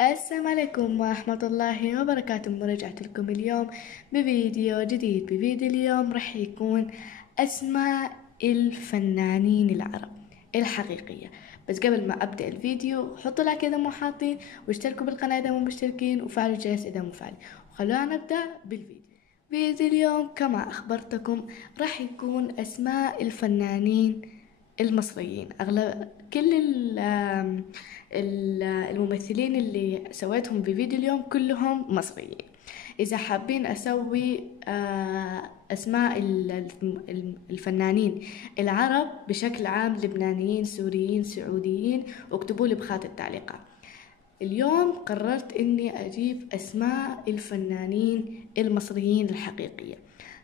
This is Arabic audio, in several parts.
السلام عليكم ورحمة الله وبركاته. رجعت لكم اليوم بفيديو جديد. بفيديو اليوم رح يكون أسماء الفنانين العرب الحقيقية. بس قبل ما أبدأ الفيديو حطوا لايك إذا مو حاطين، واشتركوا بالقناة إذا مو مشتركين، وفعلوا الجرس إذا مو فعلين، وخلونا نبدأ بالفيديو. فيديو اليوم كما أخبرتكم رح يكون أسماء الفنانين المصريين. أغلب كل الممثلين اللي سويتهم في فيديو اليوم كلهم مصريين. إذا حابين أسوي أسماء الفنانين العرب بشكل عام، لبنانيين، سوريين، سعوديين، واكتبوا لي بخانة التعليقات. اليوم قررت إني أجيب أسماء الفنانين المصريين الحقيقية.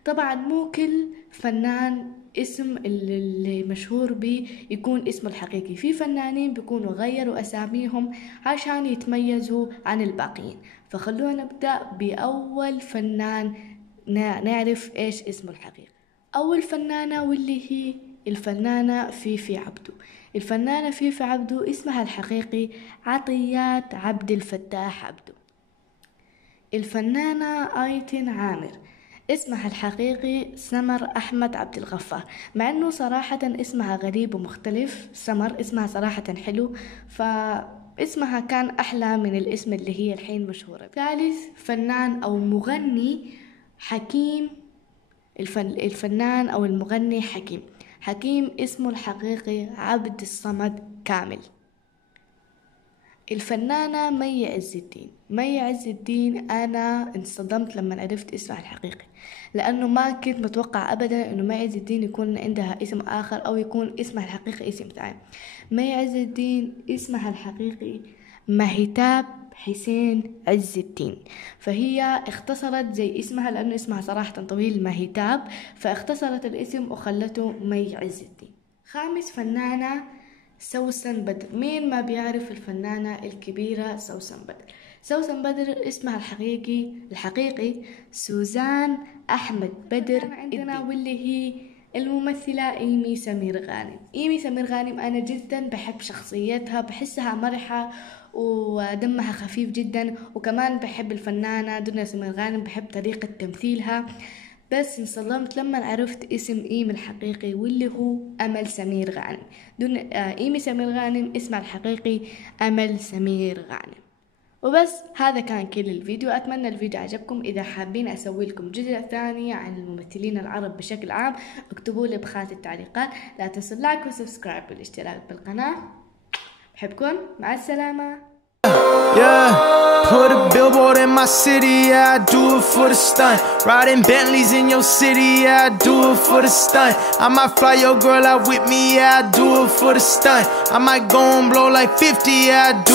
طبعا مو كل فنان اسم اللي مشهور به يكون اسمه الحقيقي، في فنانين بيكونوا غيروا أساميهم عشان يتميزوا عن الباقيين. فخلونا نبدأ بأول فنان نعرف إيش اسمه الحقيقي. أول فنانة واللي هي الفنانة فيفي عبدو. الفنانة فيفي عبدو اسمها الحقيقي عطيات عبد الفتاح عبدو. الفنانة آيتن عامر اسمها الحقيقي سمر أحمد عبد الغفار، مع أنه صراحة اسمها غريب ومختلف. سمر اسمها صراحة حلو، فاسمها كان أحلى من الاسم اللي هي الحين مشهورة. ثالث فنان أو مغني حكيم. الفنان أو المغني حكيم اسمه الحقيقي عبد الصمد كامل. الفنانة مي عز الدين أنا انصدمت لما عرفت اسمها الحقيقي، لأنه ما كنت متوقع أبدا أنه مي عز الدين يكون عندها اسم آخر أو يكون اسمها الحقيقي اسم ثاني. مي عز الدين اسمها الحقيقي مهتاب حسين عز الدين، فهي اختصرت زي اسمها لأنه اسمها صراحة طويل مهتاب، فاختصرت الاسم وخلته مي عز الدين. خامس فنانة سوسن بدر. مين ما بيعرف الفنانة الكبيرة سوسن بدر؟ سوسن بدر اسمها الحقيقي سوزان أحمد بدر عندنا، واللي هي الممثلة إيمي سمير غانم. إيمي سمير غانم أنا جدا بحب شخصيتها، بحسها مرحة ودمها خفيف جدا، وكمان بحب الفنانة دنيا سمير غانم، بحب طريقة تمثيلها. بس انصدمت لما عرفت اسم إيمي الحقيقي واللي هو أمل سمير غانم. إيمي سمير غانم اسمها الحقيقي أمل سمير غانم. وبس هذا كان كل الفيديو. أتمنى الفيديو عجبكم. إذا حابين أسوي لكم جزء ثاني عن الممثلين العرب بشكل عام اكتبوا لي بخانة التعليقات. لا تنسوا اللايك والسبسكرايب والاشتراك بالقناة. بحبكم، مع السلامة. Yeah, put a billboard in my city, yeah, I do it for the stunt. Riding Bentleys in your city, yeah, I do it for the stunt. I might fly your girl out with me, yeah, I do it for the stunt. I might go and blow like 50, yeah, I do